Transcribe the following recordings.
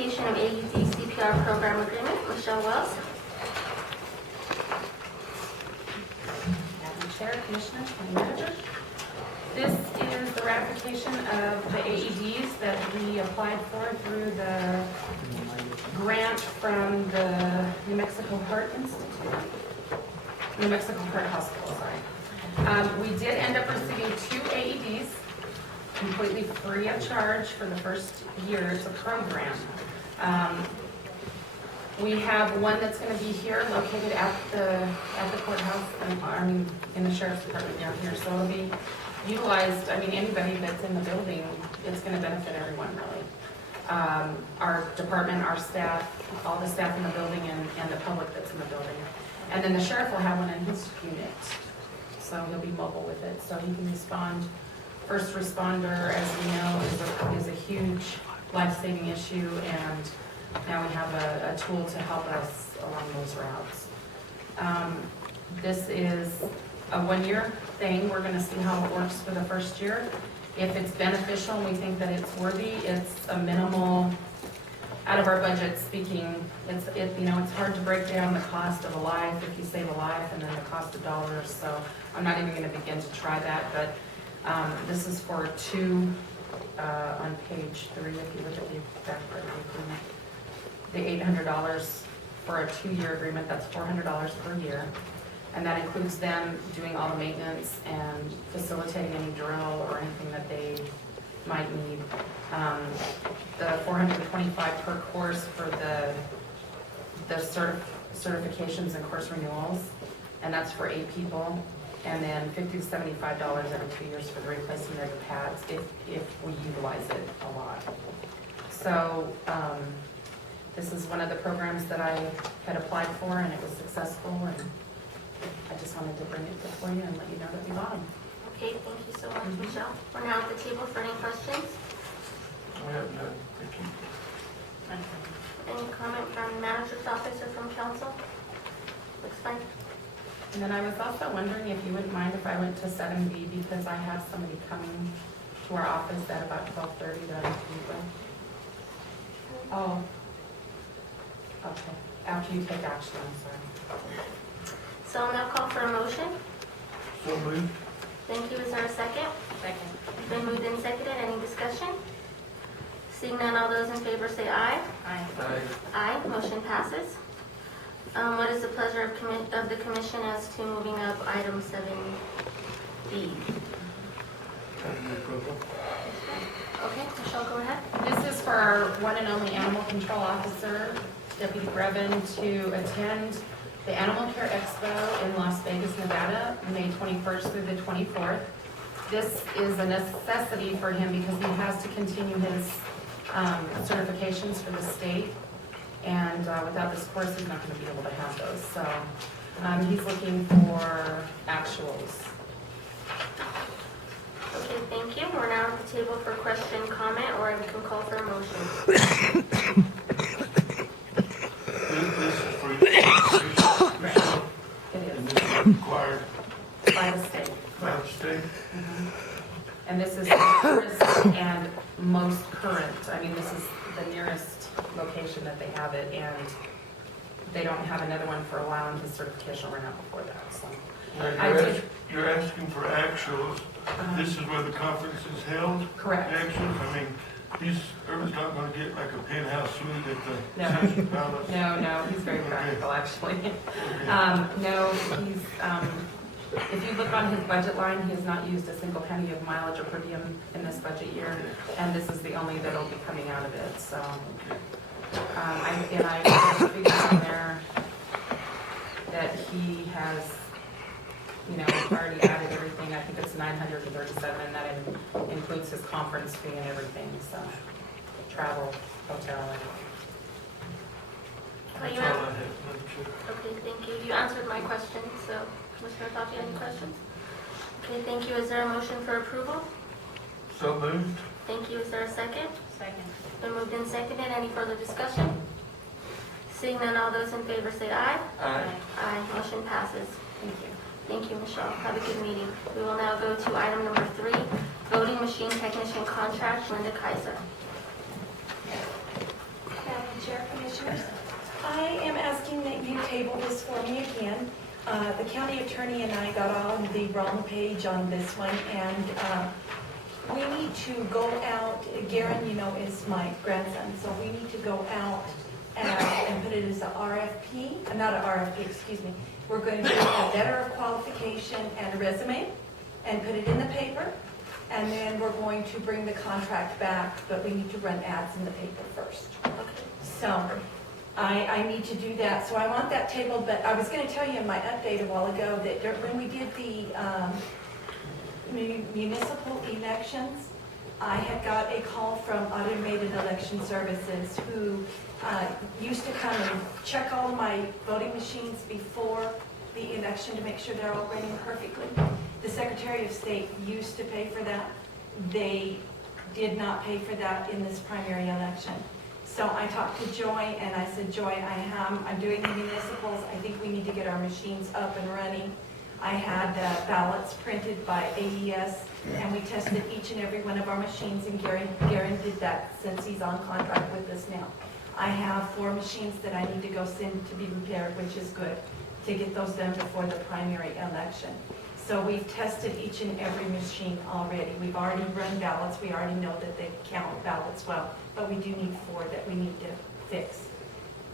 ratification of AED CPR program agreement. Michelle Wells. Madam Chair, Commissioners, County Manager. This is the ratification of the AEDs that we applied for through the grant from the New Mexico Heart Institute. New Mexico Heart Hospital, sorry. We did end up receiving 2 AEDs completely free of charge for the first year. It's a program. We have one that's going to be here, located at the courthouse, and in the sheriff's department down here. So it'll be utilized. I mean, anybody that's in the building, it's going to benefit everyone, really. Our department, our staff, all the staff in the building, and the public that's in the building. And then the sheriff will have one in his unit, so he'll be mobile with it, so he can respond. First responder, as we know, is a huge life-saving issue, and now we have a tool to help us along those routes. This is a 1-year thing. We're going to see how it works for the first year. If it's beneficial and we think that it's worthy, it's a minimal, out of our budget speaking, it's hard to break down the cost of a life if you save a life, and then the cost of dollars. So I'm not even going to begin to try that, but this is for 2 on page 3, if you look at the back part of the agreement. The $800 for a 2-year agreement, that's $400 per year. And that includes them doing all the maintenance and facilitating any drill or anything that they might need. The $425 per course for the certifications and course renewals, and that's for 8 people. And then $50 to $75 every 2 years for the replacement of the pads if we utilize it a lot. So this is one of the programs that I had applied for, and it was successful, and I just wanted to bring it before you and let you know that we got them. Okay, thank you so much, Michelle. We're now at the table for any questions. I have none. Thank you. Any comment from the manager's office or from council? Looks fine. And then I was also wondering if you wouldn't mind if I went to 7B, because I have somebody coming to our office at about 12:30 that I need to meet with. Oh. Okay. After you take action, I'm sorry. So I'll now call for a motion. So moved. Thank you. Is there a second? Second. It's been moved and seconded. Any discussion? Seeing none, all those in favor say aye. Aye. Aye. Aye. Motion passes. What is the pleasure of the commission as to moving up item 7B? Approval. Okay, Michelle, go ahead. This is for our one and only animal control officer, Deputy Brevin, to attend the Animal Care Expo in Las Vegas, Nevada, May 21st through the 24th. This is a necessity for him because he has to continue his certifications for the state. And without this course, he's not going to be able to have those. So he's looking for actuals. Okay, thank you. We're now at the table for question, comment, or we can call for a motion. This is for you. It And is this is required by the state. by the state. And this is the nearest and most current. I mean, this is the nearest location that they have it, and they don't have another one for a while, and his certification will run out before that. So Now, you're asking for actuals. This is where the conference is held? correct. Actuals, I mean, everyone's not going to get like a penthouse suite at the No. Central Palace. No, he's very practical, actually. Okay. No, he's, if you look on his budget line, he has not used a single penny of mileage or per diem in this budget year, and this is the only that'll be coming out of it, so. I figured on there that he has, already added everything. I think it's 937, and that includes his conference fee and everything, so, travel, hotel. That's all I have, Madam Chair. Okay, thank you. You answered my question, so Commissioner Thapi, any questions? Okay, thank you. Is there a motion for approval? So moved. Thank you. Is there a second? Second. Been moved and seconded. Any further discussion? Seeing none, all those in favor say aye. Aye. Aye. Motion passes. Thank you. Thank you, Michelle. Have a good meeting. We will now go to item number 3, voting machine technician contract, Linda Kaiser. Good Chair, Commissioners. I am asking that you table this for me again. The county attorney and I got on the wrong page on this one, and we need to go out, Garen, you know, is my grandson, so we need to go out and put it as an RFP, not an RFP, excuse me. We're going to do a letter of qualification and a resume and put it in the paper. And then we're going to bring the contract back, but we need to run ads in the paper first. So I need to do that. So I want that tabled, but I was going to tell you in my update a while ago that when we did the municipal elections, I had got a call from Automated Election Services who used to come and check all my voting machines before the election to make sure they're all running perfectly. The Secretary of State used to pay for that. They did not pay for that in this primary election. So I talked to Joy and I said, Joy, I'm doing the municipals. I think we need to get our machines up and running. I had ballots printed by AES and we tested each and every one of our machines, and Garen did that since he's on contract with us now. I have 4 machines that I need to go send to be repaired, which is good, to get those done before the primary election. So we've tested each and every machine already. We've already run ballots. We already know that they count ballots well, but we do need 4 that we need to fix.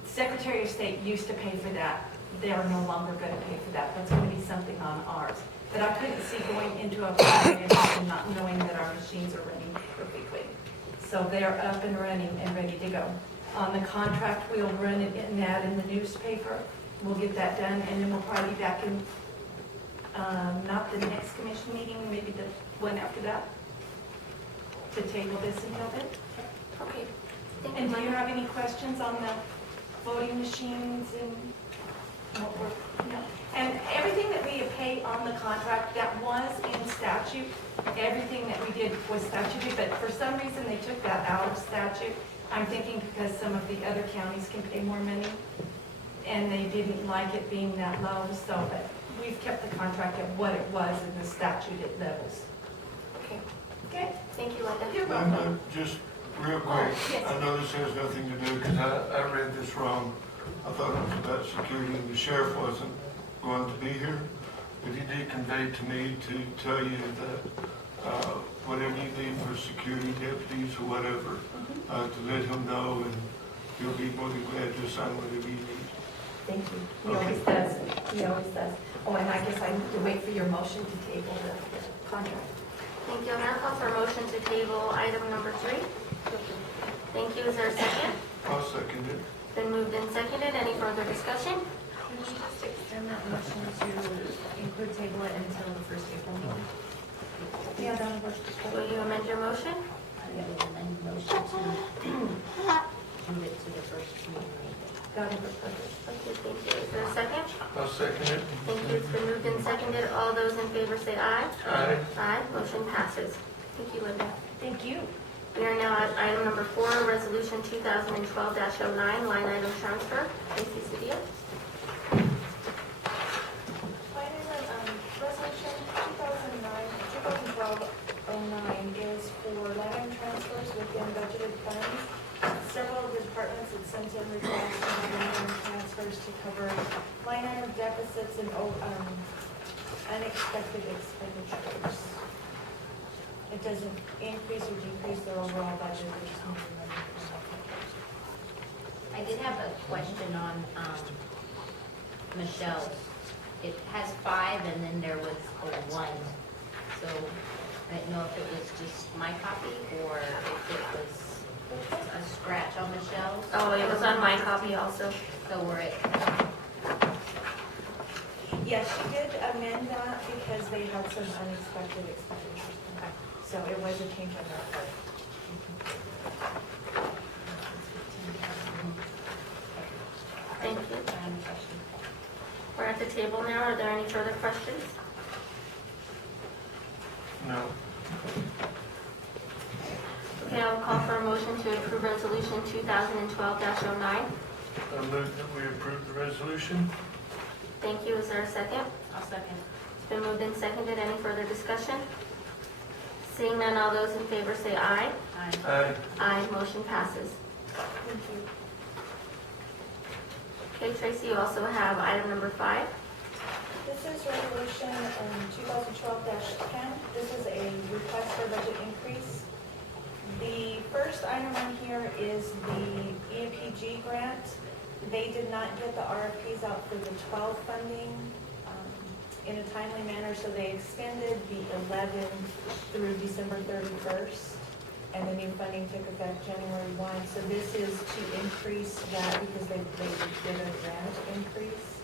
Secretary of State used to pay for that. They are no longer going to pay for that. That's going to be something on ours. But I couldn't see going into a primary election not knowing that our machines are running perfectly. So they're up and running and ready to go. On the contract, we'll run an ad in the newspaper. We'll get that done, and then we'll probably be back in not the next commission meeting, maybe the one after that, to table this until then. Okay. Thank And you, do you Linda. have any questions on the voting machines and what we're, no? And everything that we pay on the contract, that was in statute. Everything that we did was statute, but for some reason they took that out of statute. I'm thinking because some of the other counties can pay more money, and they didn't like it being that low, so, but we've kept the contract at what it was in the statute at levels. Okay. Okay? Thank you, Linda. You're welcome. Just real quick, Yes. I know this has nothing to do, because I read this wrong. I thought it was about security, and the sheriff wasn't going to be here, but he did convey to me to tell you that whatever you need for security deputies or whatever, to let him know, and he'll be more than glad to assign whatever you need. Thank you. He always does. He always does. Oh, and I guess I need to wait for your motion to table the contract. Thank you. I'm going to call for a motion to table item number 3. Thank you. Is there a second? I'll second it. Been moved and seconded. Any further discussion? Can you just extend that motion to include table it until the first April meeting? Yeah, that works. Will you amend your motion? I will amend motion to move it to the first meeting. That'll work perfect. Okay, thank you. Is there a second? I'll second it. Thank you. It's been moved and seconded. All those in favor say aye. Aye. Aye. Motion passes. Thank you, Linda. Thank you. We are now at item number 4, Resolution 2012-09, line item transfer. Tracy Cedillo. Resolution 2012-09 is for line item transfers within budgeted funds. Several of the departments had sent in requests for line item transfers to cover line item deficits and unexpected expenditures. It doesn't increase or decrease their overall budget. It just moves the money from I did have a question on Michelle's. It has 5 and then there was a 1. So I didn't know if it was just my copy or if it was a scratch on Michelle's. Oh, it was on my copy also. So we're at, Yes, she did amend that because they had some unexpected expenditures. So it was a change on that part. Thank you. We're at the table now. Are there any further questions? No. Okay, I'll call for a motion to approve Resolution 2012-09. I move that we approve the resolution. Thank you. Is there a second? I'll second. It's been moved and seconded. Any further discussion? Seeing none, all those in favor say aye. Aye. Aye. Aye. Motion passes. Thank you. Okay, Tracy, you also have item number 5. This is resolution 2012-10. This is a request for budget increase. The first item on here is the EMPG grant. They did not get the RFPs out for the 12 funding in a timely manner, so they extended the 11 through December 31st, and the new funding took effect January 1. So this is to increase that because they did a grant increase.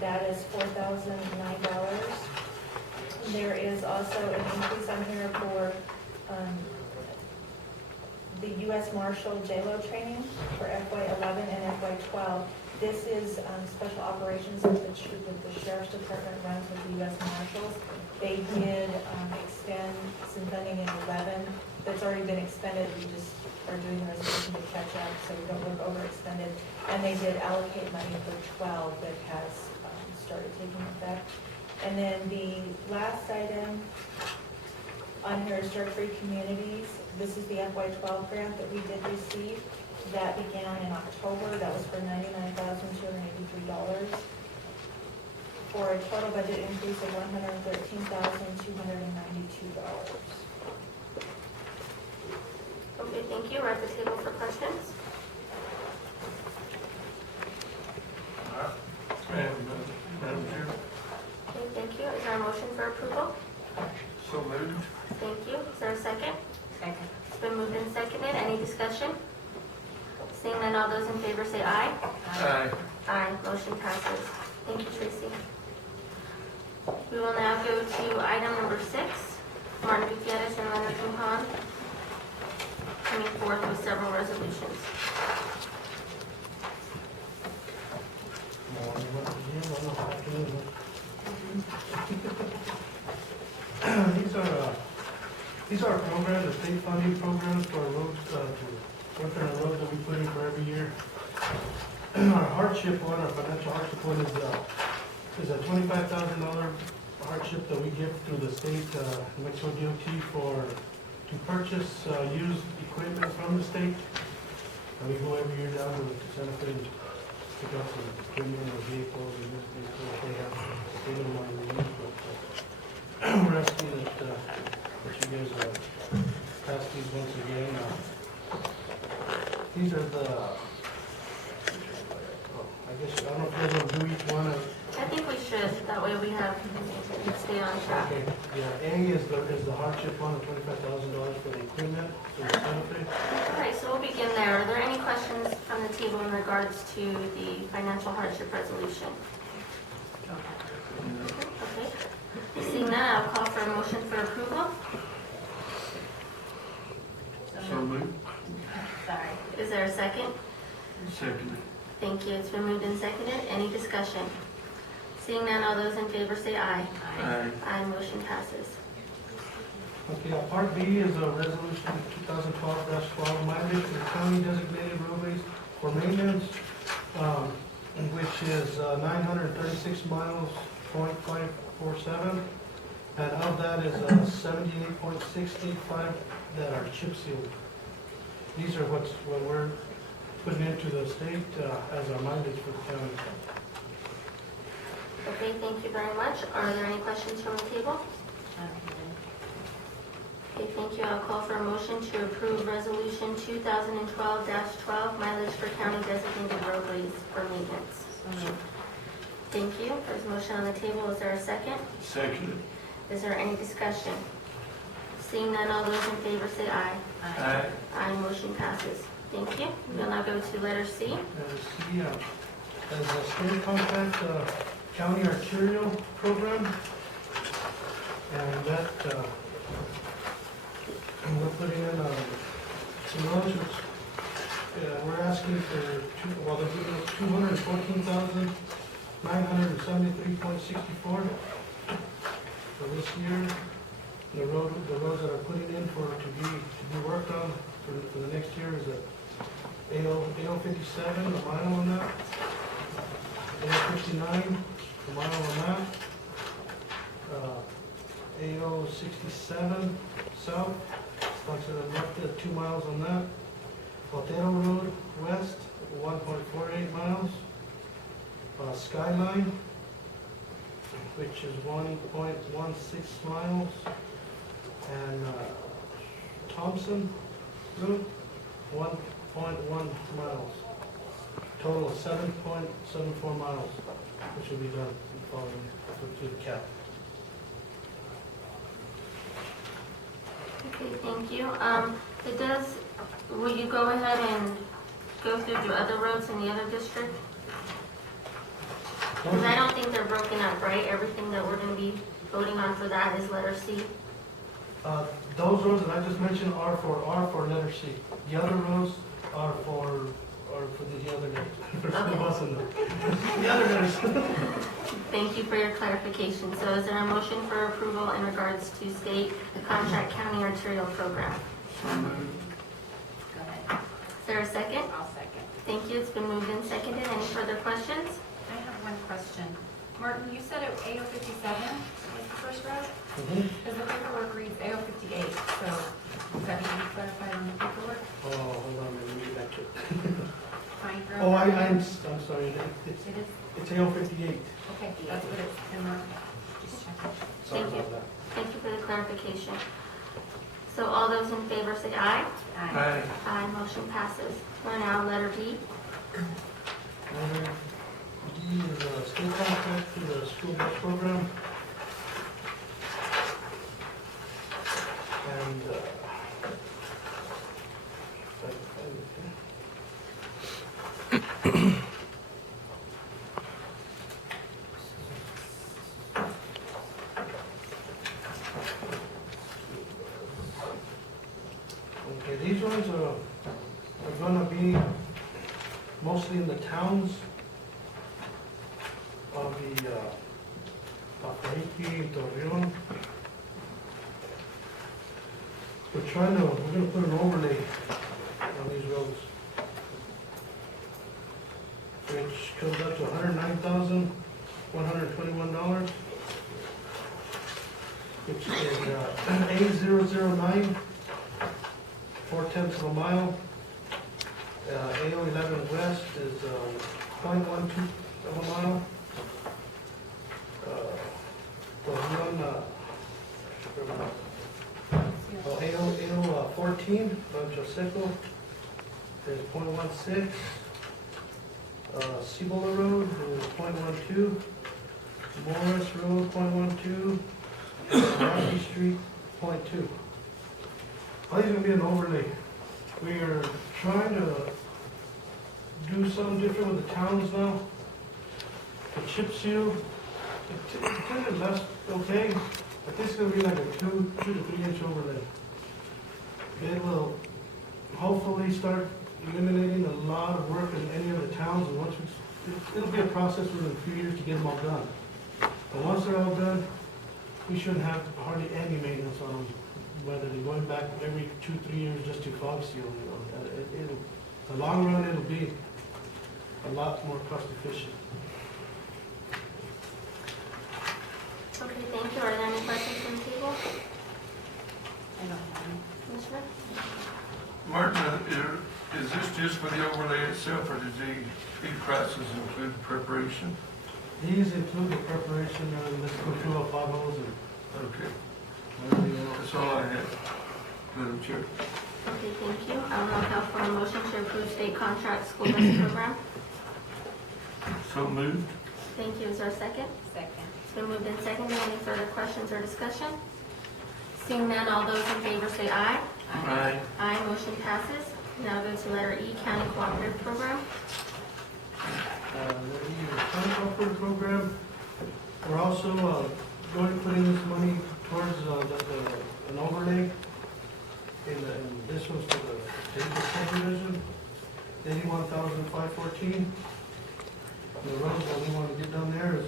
That is $4,009. There is also an increase on here for the U.S. Marshal JLO training for FY11 and FY12. This is special operations that the Sheriff's Department runs with the U.S. Marshals. They did extend some funding in 11 that's already been expended. We just are doing the resolution to catch up so we don't look overextended. And they did allocate money for 12 that has started taking effect. And then the last item on here is drug-free communities. This is the FY12 grant that we did receive. That began in October. That was for $99,283 for a total budget increase of $113,292. Okay, thank you. We're at the table for questions. Madam Chair, Okay, thank you. Is there a motion for approval? so moved. Thank you. Is there a second? Second. It's been moved and seconded. Any discussion? Seeing none, all those in favor say aye. Aye. Aye. Motion passes. Thank you, Tracy. We will now go to item number 6. Martin Gutierrez and Leonard Lujan coming forth with several resolutions. These are programs, the state funding programs for roads, to work on the roads that we put in for every year. Our hardship one, our financial hardship one is a $25,000 hardship that we give through the state, New Mexico DOT to purchase used equipment from the state. And we go every year down to Santa Fe and pick up some equipment or vehicles and used vehicles they have. They don't want to use, but we're asking that you guys pass these once again. These are the, I guess, I don't know if you guys want to do each one. I think we should. That way we stay on track. Okay, yeah, A is the hardship one, the $25,000 for the equipment, for the Santa Fe. All right, so we'll begin there. Are there any questions from the table in regards to the financial hardship resolution? Okay. Seeing none, I'll call for a motion for approval. So moved. Sorry. Is there a second? Second. Thank you. It's been moved and seconded. Any discussion? Seeing none, all those in favor say aye. Aye. Aye, motion passes. Okay, Part B is a resolution 2012-12 mileage for the county designated roadways for maintenance, which is 936 miles, .547, and of that is 78.685 that are chip sealed. These are what we're putting into the state as our mileage for the county. Okay, thank you very much. Are there any questions from the table? Okay, thank you. I'll call for a motion to approve Resolution 2012-12, mileage for county designated roadways for maintenance. Thank you. There's a motion on the table. Is there a second? Second. Is there any discussion? Seeing none, all those in favor say aye. Aye. Aye, motion passes. Thank you. We'll now go to letter C. C, as a state contract, county arterial program, and that, we're putting in some roads, which we're asking for, they're giving us $214,973.64 for this year. The roads that are putting in to be worked on for the next year is AO 57, a mile on that. AO 59, a mile on that. AO 67 south, starts at left at 2 miles on that. Otero Road west, 1.48 miles. Skyline, which is 1.16 miles, and Thompson Road, 1.1 miles. Total of 7.74 miles, which will be done following to the cap. Okay, thank you. It does, will you go ahead and go through the other roads in the other district? Because I don't think they're broken up, right? Everything that we're gonna be voting on for that is letter C. Those roads that I just mentioned are for letter C. The other roads are for the other names. The other names. Thank you for your clarification. So is there a motion for approval in regards to state contract county arterial program? So moved. Go ahead. Is there a second? I'll second. Thank you. It's been moved and seconded. Any further questions? I have one question. Martin, you said it AO 57 was the first route? Because the paperwork reads AO 58, so is that going to be clarified on the paperwork? Oh, hold on, let me get back to it. Pine Grove? Oh, I'm sorry, it's It is? it's AO 58. Okay, that's what it's in the, just checking. Sorry Thank you. about that. Thank you for the clarification. So all those in favor say aye. Aye. Aye, motion passes. We're now letter D. Letter D is a school contract to the school bus program. And, okay, these ones are gonna be mostly in the towns of the, Pacaiki, Torreon. We're gonna put an overlay on these roads, which comes up to $109,121, which is A009, 4/10 of a mile. AO 11 West is 0.12 of a mile. AO 14, Rancho Seco, is 0.16. Cibola Road is 0.12. Morris Road, 0.12. And Rocky Street, 0.2. I think it's gonna be an overlay. We are trying to do something different with the towns now. The chip seal, it tended less okay, but this is gonna be like a 2 to 3 inch overlay. It will hopefully start eliminating a lot of work in any of the towns, and once it'll be a process within a few years to get them all done. But once they're all done, we shouldn't have hardly any maintenance on them, whether they're going back every 2-3 years just to fog seal. In the long run, it'll be a lot more cost efficient. Okay, thank you. Are there any questions from the table? I don't have any. Commissioner? Martin, is this just for the overlay itself, or does these prices include preparation? These include the preparation, let's go through our potholes and Okay, everything else. that's all I have, Madam Chair. Okay, thank you. I'll now call for a motion to approve state contract school bus program. So moved. Thank you. Is there a second? Second. It's been moved and seconded. Any further questions or discussion? Seeing none, all those in favor say aye. Aye. Aye, motion passes. Now go to letter E, county cooperative program. The county cooperative program, we're also going to put in this money towards an overlay. And this was for the Davis subdivision, 81,514. The road that we want to get done there is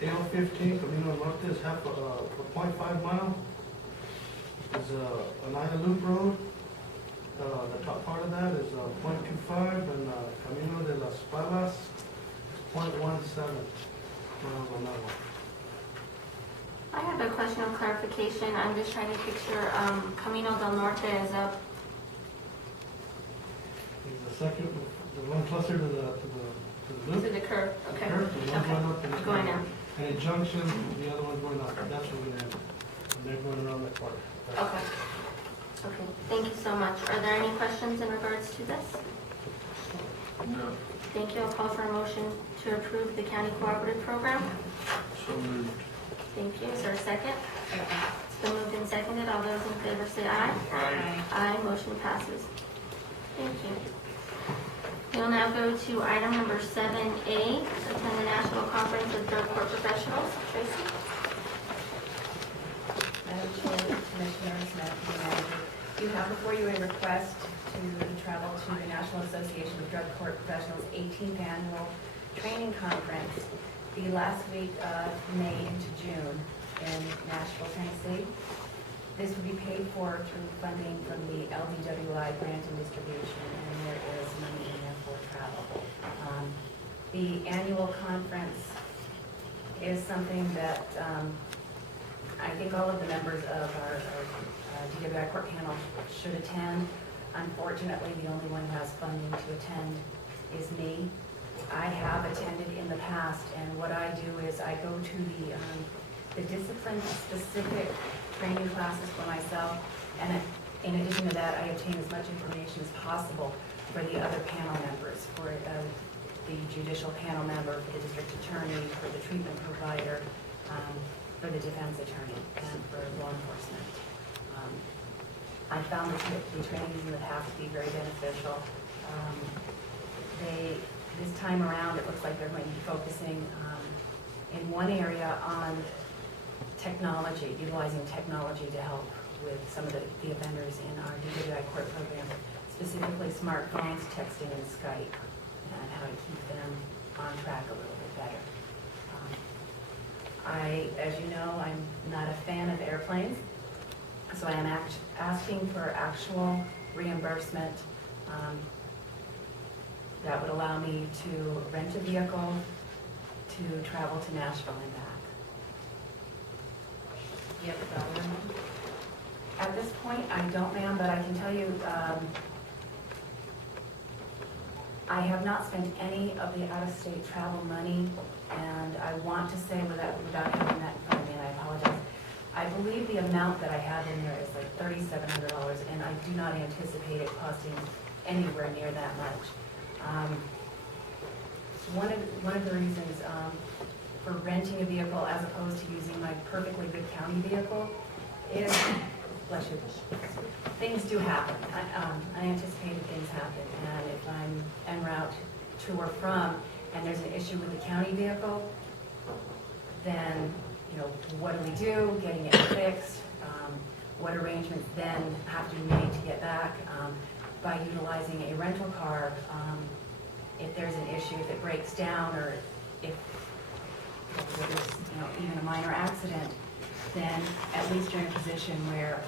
AL 15, Camino Norte is half a 0.5 mile. Is an Aya Loop Road. The top part of that is 0.25, and Camino de las Palas is 0.17 miles on that one. I have a question of clarification. I'm just trying to picture, Camino del Norte is up. Is the second, the one closer to the the To loop. the curb, okay. Curve, the one Okay. going up and Going in. And at Junction, the other one's going up, that's where we're gonna end. And they're going around that corner. Okay. Okay, thank you so much. Are there any questions in regards to this? No, Thank you. I'll call for a motion to approve the county cooperative program. so moved. Thank you. Is there a second? It's been moved and seconded. All those in favor say aye. Aye. Aye, motion passes. Thank you. We'll now go to item number 7A, attend the National Conference of Drug Court Professionals. Tracy? Madam Chair, Commissioners, Madam Manager, you have before you a request to travel to the National Association of Drug Court Professionals 18th Annual Training Conference the last week of May into June in Nashville, Tennessee. This will be paid for through funding from the LDWI grant and distribution, and there is money in there for travel. The annual conference is something that I think all of the members of our DWI court panel should attend. Unfortunately, the only one who has funding to attend is me. I have attended in the past, and what I do is I go to the discipline-specific training classes for myself, and in addition to that, I obtain as much information as possible for the other panel members, for the judicial panel member, for the district attorney, for the treatment provider, for the defense attorney, and for law enforcement. I found the trainings in the past to be very beneficial. This time around, it looks like they're going to be focusing in one area on technology, utilizing technology to help with some of the offenders in our DWI court program, specifically smartphones, texting, and Skype, and how to keep them on track a little bit better. As you know, I'm not a fan of airplanes, so I am asking for actual reimbursement that would allow me to rent a vehicle to travel to Nashville and back. Do you have a dollar amount? At this point, I don't, ma'am, but I can tell you, I have not spent any of the out-of-state travel money, and I want to say without having that in front of me, and I apologize, I believe the amount that I have in there is like $3,700, and I do not anticipate it costing anywhere near that much. One of the reasons for renting a vehicle as opposed to using my perfectly good county vehicle is, bless you, things do happen. Unanticipated things happen, and if I'm en route to or from, and there's an issue with the county vehicle, then, you know, what do we do? Getting it fixed, what arrangements then have to be made to get back? By utilizing a rental car, if there's an issue, if it breaks down, or if there's, you know, even a minor accident, then at least you're in a position where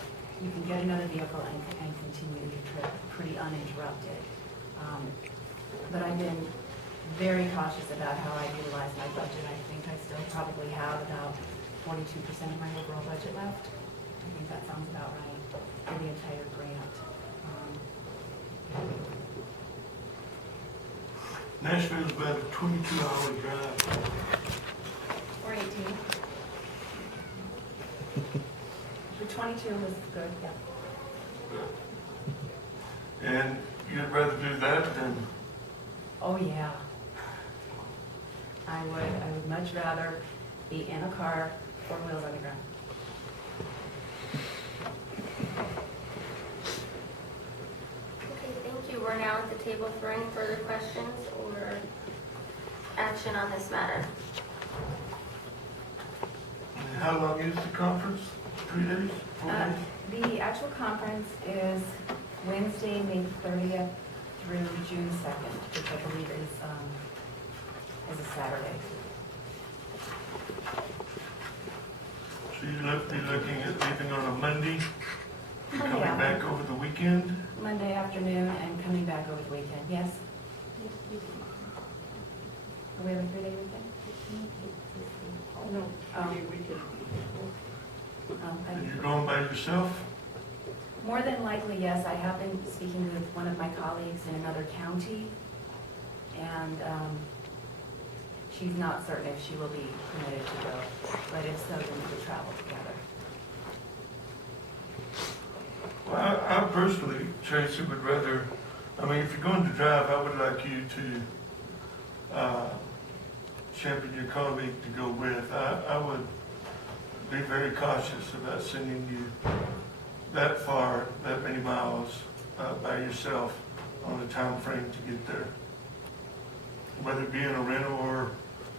you can get another vehicle and continue your trip pretty uninterrupted. But I've been very cautious about how I utilize my budget. I think I still probably have about 42% of my overall budget left. I think that sounds about right for the entire grant. Nashville's about a 22-hour drive. Or 18. The 22 was good, yeah. And you'd rather do that than, Oh, yeah. I would much rather be in a car, 4 wheels on the ground. Okay, thank you. We're now at the table for any further questions or action on this matter. and how long is the conference? 3 days? 4 days? The actual conference is Wednesday, May 30th through June 2nd, which I believe is a Saturday. So you'll be looking at leaving on a Monday, and coming Yeah. back over the weekend? Monday afternoon and coming back over the weekend, yes? Are we have a 3-day weekend? No, And you're going by yourself? More than likely, yes. I have been speaking with one of my colleagues in another county, and she's not certain if she will be permitted to go, but if so, then we would travel together. Well, I personally, Tracy, would rather, I mean, if you're going to drive, I would like you to champion your colleague to go with. I would be very cautious about sending you that far, that many miles by yourself on a time frame to get there. Whether it be in a rental or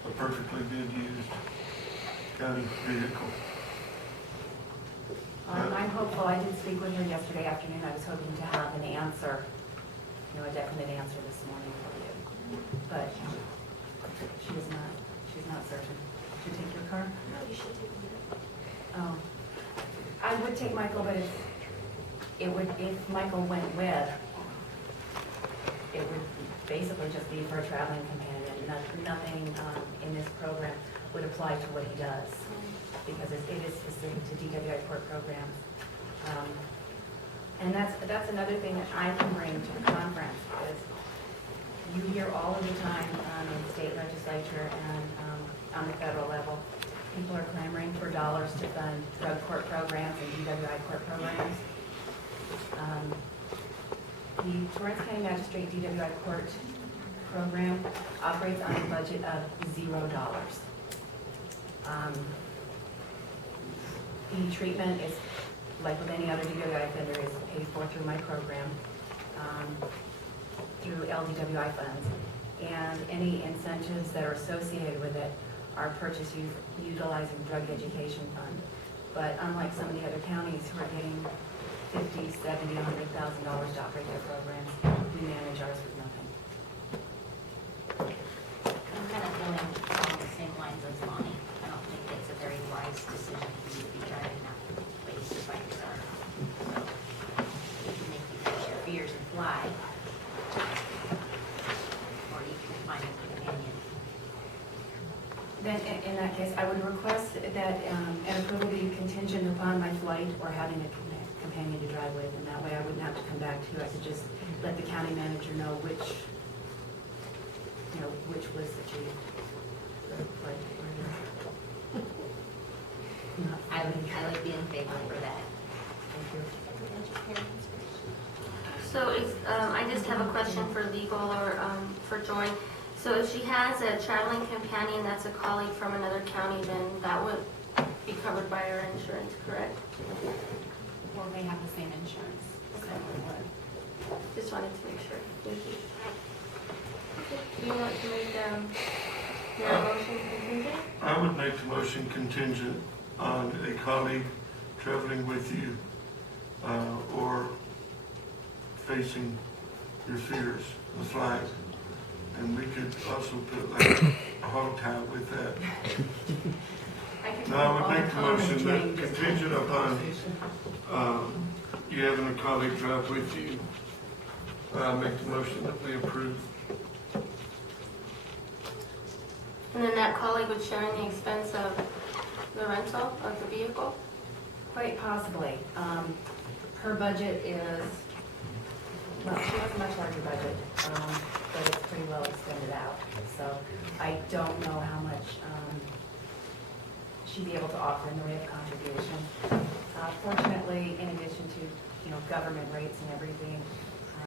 a perfectly good used county vehicle. I'm hopeful. I did speak with her yesterday afternoon. I was hoping to have an answer, a definite answer this morning for you. But she's not certain. Should I take your car? No, you should take it. Oh. I would take Michael, but if Michael went with, it would basically just be for a traveling companion. Nothing in this program would apply to what he does, because it is specific to DWI court programs. And that's another thing that I can bring to the conference, is you hear all of the time in the state legislature and on the federal level, people are clamoring for dollars to fund drug court programs and DWI court programs. The Torrance County Magistrate DWI court program operates on a budget of $0. The treatment is, like with any other DWI offender, is paid for through my program, through LDWI funds. And any incentives that are associated with it are purchased utilizing drug education fund. But unlike some of the other counties who are getting $50,000, $70,000, $100,000 to operate their programs, we manage ours with nothing. I'm kind of going along the same lines as Lonnie. I don't think it's a very wise decision for you to be driving that place by yourself. So, it can make you face your fears and fly. Or you can find a companion. Then, in that case, I would request that an approval be contingent upon my flight or having a companion to drive with, and that way I wouldn't have to come back to you. I could just let the county manager know which was achieved. I would be in favor for that. Thank you. So it's, I just have a question for legal or for Joy. So if she has a traveling companion that's a colleague from another county, then that would be covered by our insurance, correct? Or they have the same insurance. So it would. Just wanted to make sure. Thank you. Do you want to make your motion contingent? I would make the motion contingent on a colleague traveling with you or facing your fears, the flight. And we could also put like a hog tie with that. No, I would make the motion that contingent upon you having a colleague drive with you. Make the motion that we approve. And then that colleague would share in the expense of the rental of the vehicle? Quite possibly. Her budget is, well, she has a much larger budget, but it's pretty well extended out. So I don't know how much she'd be able to offer in the way of contribution. Fortunately, in addition to, government rates and everything,